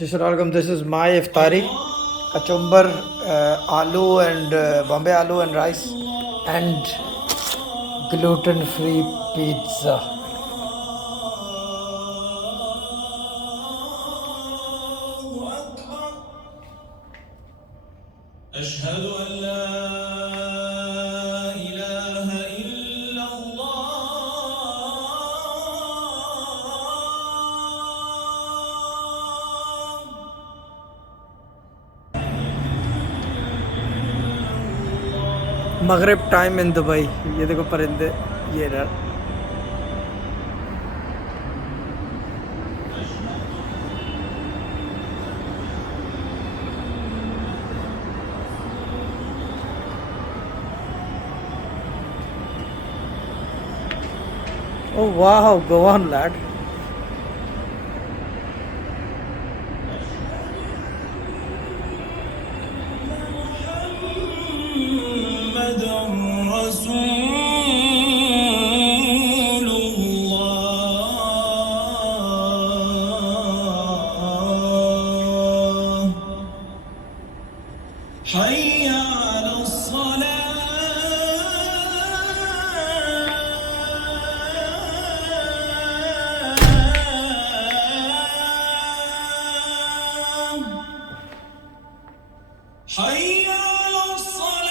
Welcome. This is my iftari: kachumbar, aloo and Bombay aloo and rice, and gluten-free pizza. أشهد أن لا إله إلا Maghrib time in Dubai. ये देखो परिंदे ये रहा. Oh wow, go on lad. محمد رسول الله حي على الصلاة حي على الصلاة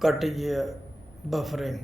Cut ये buffering.